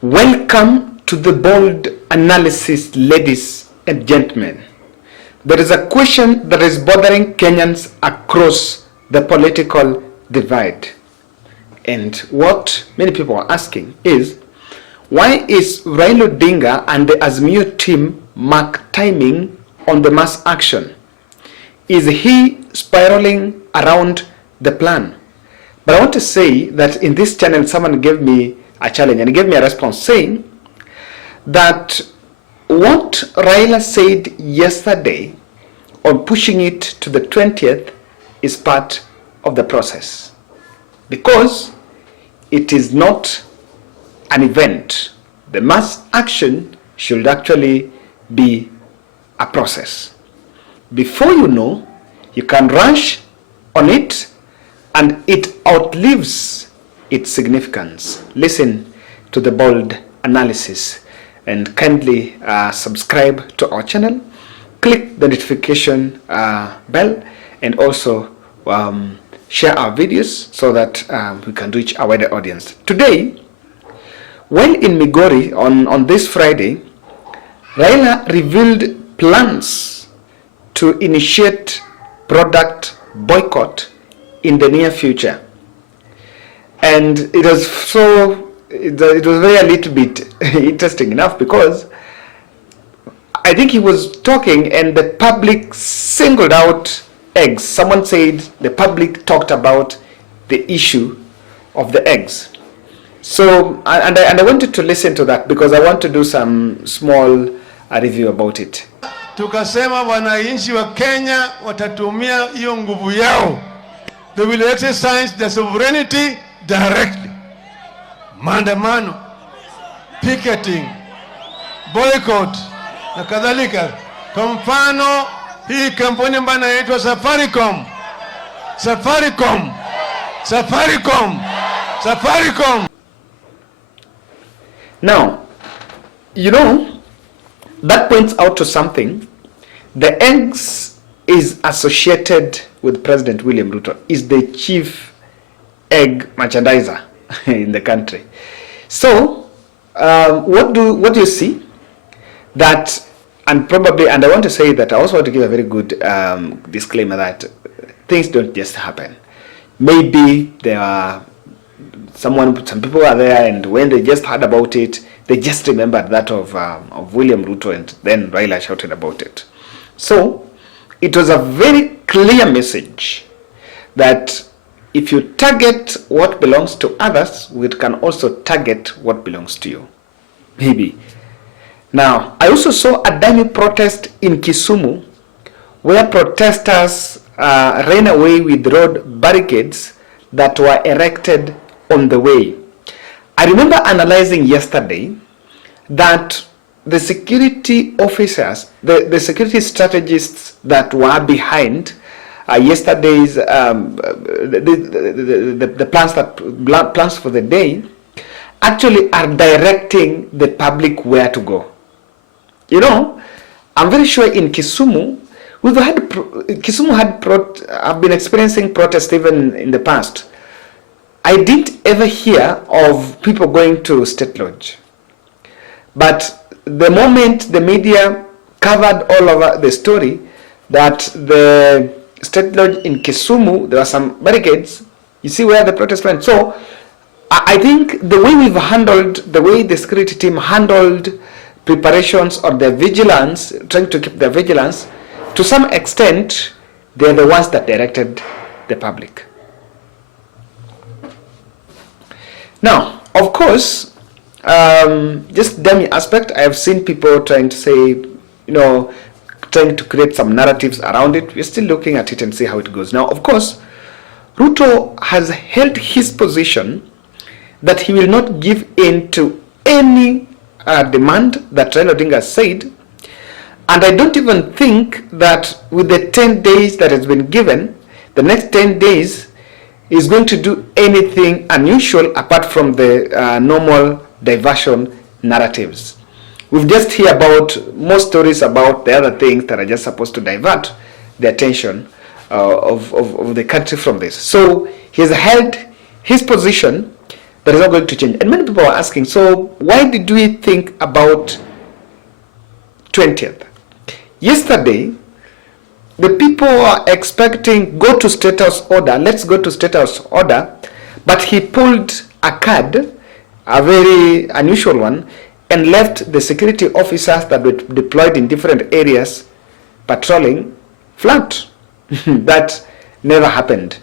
Welcome to the bold analysis, ladies and gentlemen. There is a question that is bothering Kenyans across the political divide. And what many people are asking is, why is Raila Odinga and the Azimio team mark timing on the mass action? Is he spiraling around the plan? But I want to say that in this channel, someone gave me a challenge and gave me a response saying that what Raila said yesterday on pushing it to the 20th is part of the process, because it is not an event. The mass action should actually be a process. Before you know, you can rush on it and it outlives its significance. Listen to the bold analysis and kindly subscribe to our channel. Click the notification bell and also share our videos so that we can reach a wider audience. Today, while in Migori on this Friday, Raila revealed plans to initiate product boycott in the near future. And it was very a little bit interesting enough, because I think he was talking and the public singled out eggs. Someone said the public talked about the issue of the eggs. So, and I wanted to listen to that because I want to do some small review about it. Tukasema wananchi wa Kenya watatumia hiyo nguvu yao. They will exercise their sovereignty directly. Maandamano, picketing, boycott na kadhalika. Kwa mfano hii kampuni ambayo inaitwa Safaricom. Now, you know, that points out to something. The eggs is associated with President William Ruto, is the chief egg merchandiser in the country. So, what do you see? That, and I want to say that I also want to give a very good disclaimer that things don't just happen. Maybe some people are there, and when they just heard about it, they just remembered that of William Ruto, and then Raila shouted about it. So it was a very clear message that if you target what belongs to others, we can also target what belongs to you. Maybe. Now, I also saw a dummy protest in Kisumu where protesters ran away with road barricades that were erected on the way. I remember analyzing yesterday that the security officers, the security strategists that were behind yesterday's the plans for the day actually are directing the public where to go. You know, I'm very sure in Kisumu, I've been experiencing protests even in the past. I didn't ever hear of people going to State Lodge. But the moment the media covered all over the story that the State Lodge in Kisumu, there were some barricades, you see where the protest went. So I think the way the security team handled preparations or their vigilance, trying to keep their vigilance, to some extent, they're the ones that directed the public. Now, of course, just dummy aspect, I have seen people trying to say, trying to create some narratives around it. We're still looking at it and see how it goes. Now, of course, Ruto has held his position that he will not give in to any demand that Raila Odinga has said. And I don't even think that with the 10 days that has been given, the next 10 days is going to do anything unusual apart from the normal diversion narratives. We've just heard about more stories about the other things that are just supposed to divert the attention of the country from this. So he's held his position that is not going to change. And many people are asking, so why did we think about 20th? Yesterday, the people are expecting go to State House order, let's go to State House order, but he pulled a card, a very unusual one, and left the security officers that were deployed in different areas patrolling flat. That never happened.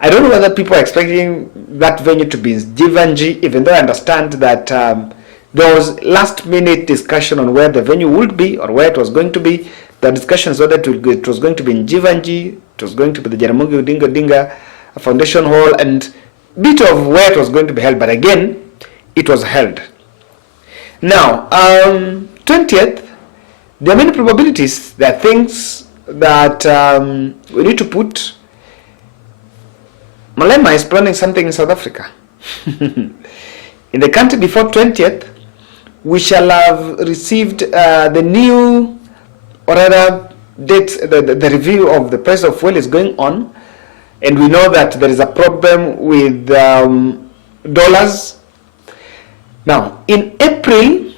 I don't know whether people are expecting that venue to be in Jivanji, even though I understand that there was last minute discussion on where the venue would be or where it was going to be. The discussions whether it was going to be in Jivanji, it was going to be the Jaramogi Odinga Foundation Hall, and bit of where it was going to be held, but again, it was held. Now, 20th, there are many probabilities. There are things that we need to put. Malema is planning something in South Africa. In the country before 20th, we shall have received the new, or rather, dates, the review of the price of oil is going on, and we know that there is a problem with dollars. Now, in April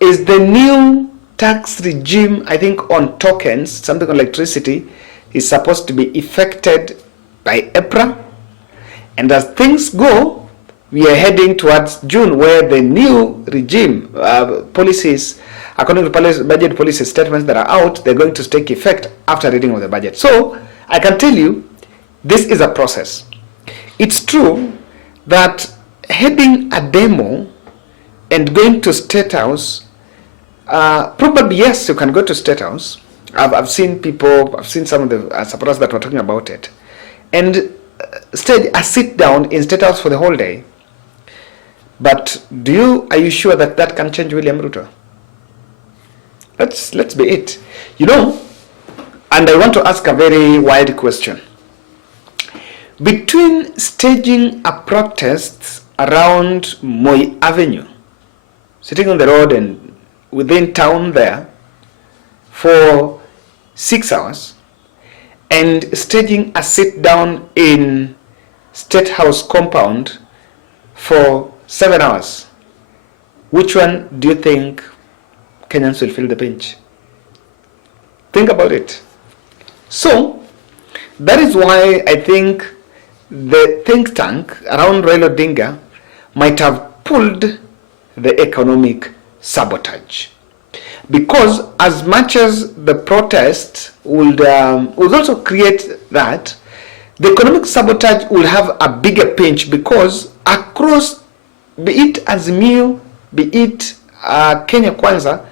is the new tax regime, I think, on tokens, something on electricity, is supposed to be effected by April. And as things go, we are heading towards June, where the new regime policies, according to budget policy statements that are out, they're going to take effect after reading of the budget. So I can tell you, this is a process. It's true that having a demo and going to State House, probably yes, you can go to State House. I've seen people, I've seen some of the supporters that were talking about it, and stage a sit down in State House for the whole day. But are you sure that that can change William Ruto? Let's be it. You know, and I want to ask a very wide question. Between staging a protest around Moi Avenue, sitting on the road and within town there for 6 hours, and staging a sit down in State House compound for 7 hours, which one do you think Kenyans will feel the pinch? Think about it. So that is why I think the think tank around Raila Odinga might have pulled the economic sabotage, because as much as the protest would also create that, the economic sabotage will have a bigger pinch, because across, be it Azimio, be it Kenya Kwanza,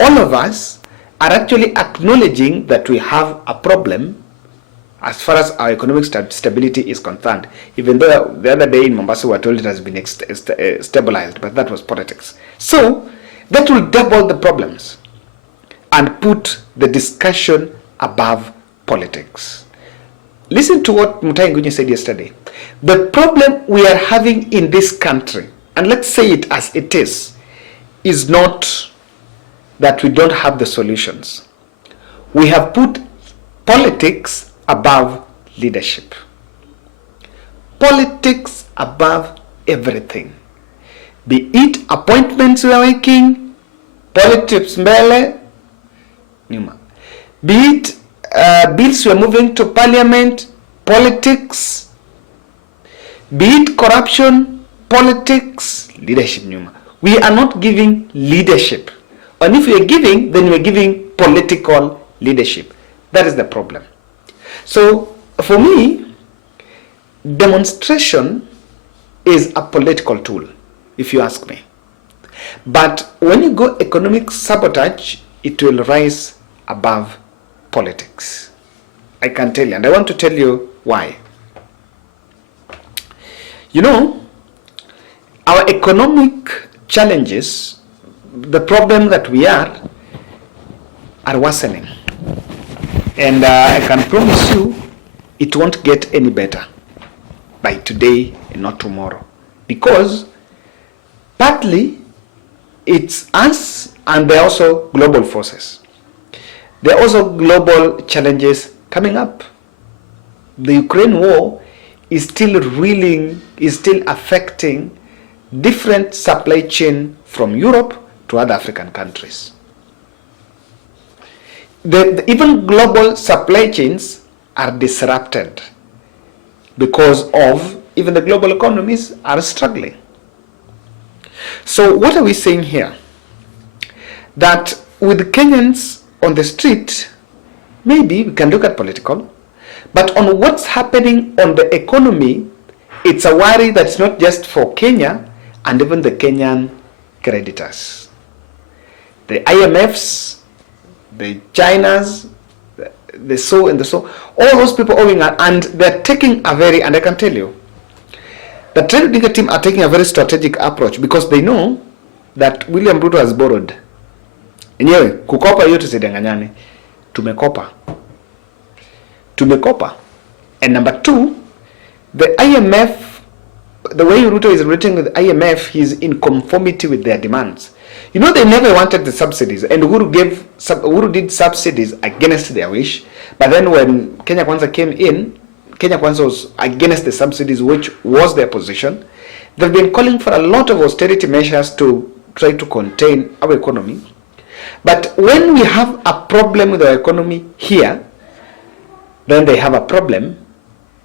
all of us are actually acknowledging that we have a problem as far as our economic stability is concerned, even though the other day in Mombasa we were told it has been stabilized, but that was politics. So that will double the problems and put the discussion above politics. Listen to what Mutahi Ngunyi said yesterday. The problem we are having in this country, and let's say it as it is not that we don't have the solutions. We have put politics above leadership. Politics above everything. Be it appointments we are making, politics mbele, nyuma. Be it bills we are moving to parliament, politics. Be it corruption, politics, leadership nyuma. We are not giving leadership. And if we are giving, then we are giving political leadership. That is the problem. So for me, demonstration is a political tool, if you ask me. But when you go economic sabotage, it will rise above politics. I can tell you, and I want to tell you why. You know, our economic challenges, the problem that we are worsening. And I can promise you, it won't get any better by today and not tomorrow. Because partly it's us, and there are also global forces. There are also global challenges coming up. The Ukraine war is still reeling, is still affecting different supply chain from Europe to other African countries. Even global supply chains are disrupted because of even the global economies are struggling. So what are we saying here? That with Kenyans on the street, maybe we can look at political, but on what's happening on the economy, it's a worry that's not just for Kenya and even the Kenyan creditors. The IMFs, the Chinas, the so and the so, all those people owing, and they're taking a very, and I can tell you, the trade bigger team are taking a very strategic approach because they know that William Ruto has borrowed. Enyewe, kukopa hiyo tusidanganyane. Tumekopa. And number two, the IMF, the way Ruto is relating with the IMF, he's in conformity with their demands. You know, they never wanted the subsidies, and Uhuru did subsidies against their wish. But then when Kenya Kwanza came in, Kenya Kwanza was against the subsidies, which was their position. They've been calling for a lot of austerity measures to try to contain our economy. But when we have a problem with our economy here, then they have a problem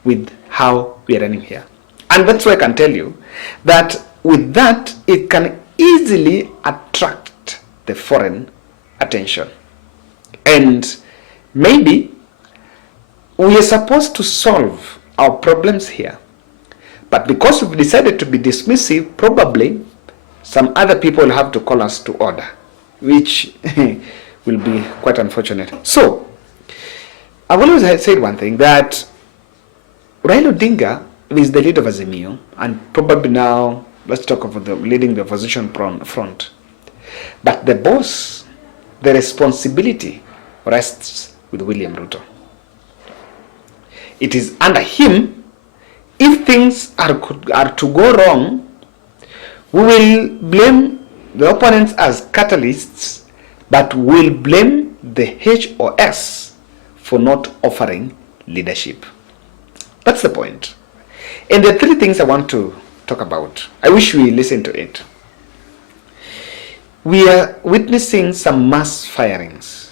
with how we are running here. And that's why I can tell you that with that, it can easily attract the foreign attention. And maybe we are supposed to solve our problems here. But because we've decided to be dismissive, probably some other people will have to call us to order, which will be quite unfortunate. So, I've always said one thing, that Raila Odinga is the leader of Azimio, and probably now, let's talk about leading the opposition front. But the boss, the responsibility rests with William Ruto. It is under him. If things are to go wrong, we will blame the opponents as catalysts, but we'll blame the HOS for not offering leadership. That's the point. And there are three things I want to talk about. I wish we listen to it. We are witnessing some mass firings.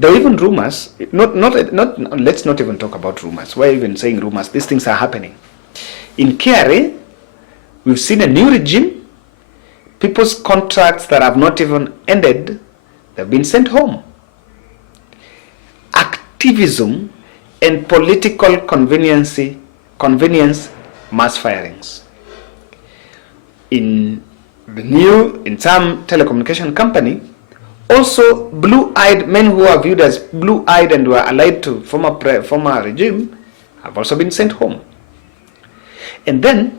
There are even rumors. Let's not even talk about rumors. Why even saying rumors? These things are happening. In KRA, we've seen a new regime. People's contracts that have not even ended, they've been sent home. Activism and political convenience mass firings. In some telecommunication company, also blue-eyed men who are viewed as blue-eyed and were allied to former regime have also been sent home. And then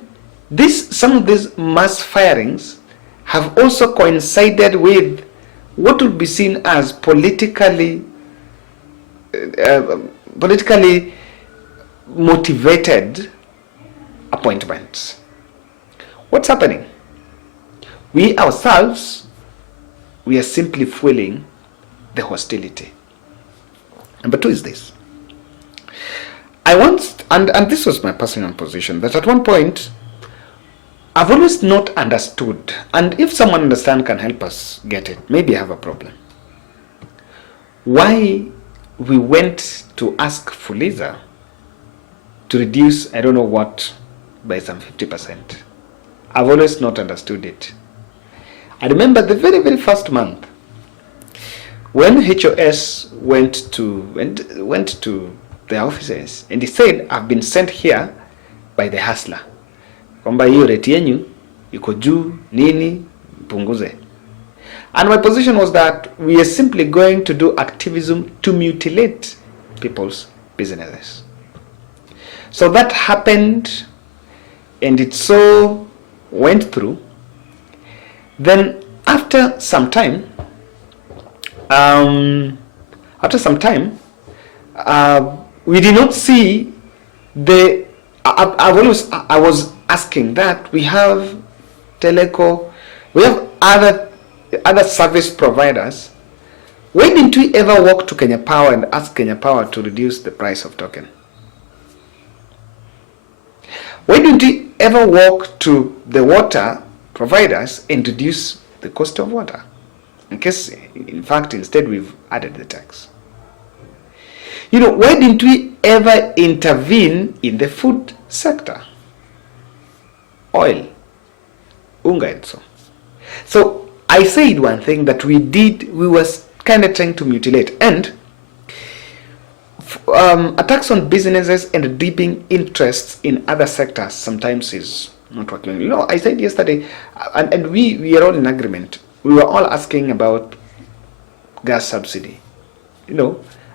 some of these mass firings have also coincided with what would be seen as politically motivated appointments. What's happening? We ourselves, we are simply fueling the hostility. Number two is this. And this was my personal position, that at one point, I've always not understood, and if someone understands can help us get it, maybe I have a problem. Why we went to ask Fuliza to reduce, I don't know what, by some 50%. I've always not understood it. I remember the very, very first month when HOS went to their offices and he said, I've been sent here by the hustler. Kwamba hiyo rate yenyu iko juu nini punguze. And my position was that we are simply going to do activism to mutilate people's businesses. So that happened, and it so went through. Then after some time, we did not see the. I was asking that we have teleco, we have other service providers. Why didn't we ever walk to Kenya Power and ask Kenya Power to reduce the price of token? Why don't we ever walk to the water providers and reduce the cost of water? In fact, instead we've added the tax. Why didn't we ever intervene in the food sector? Oil, unga and so. So I said one thing that we was kind of trying to mutilate, and attacks on businesses and deeping interests in other sectors sometimes is not working. I said yesterday, and we are all in agreement. We were all asking about gas subsidy.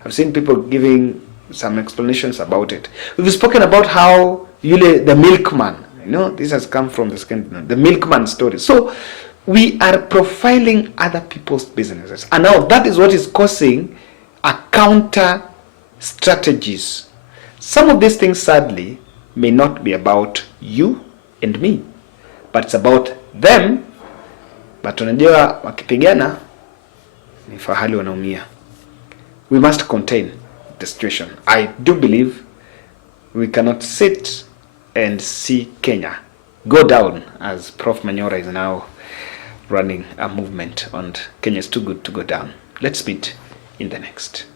I've seen people giving some explanations about it. We've spoken about how the milkman, this has come from the milkman story. So we are profiling other people's businesses. And now that is what is causing a counter strategies. Some of these things, sadly, may not be about you and me, but it's about them. But unajua wakipigana ni fahali wanaumia. We must contain the situation. I do believe we cannot sit and see Kenya go down, as Prof. Manyora is now running a movement on Kenya is too good to go down. Let's meet in the next.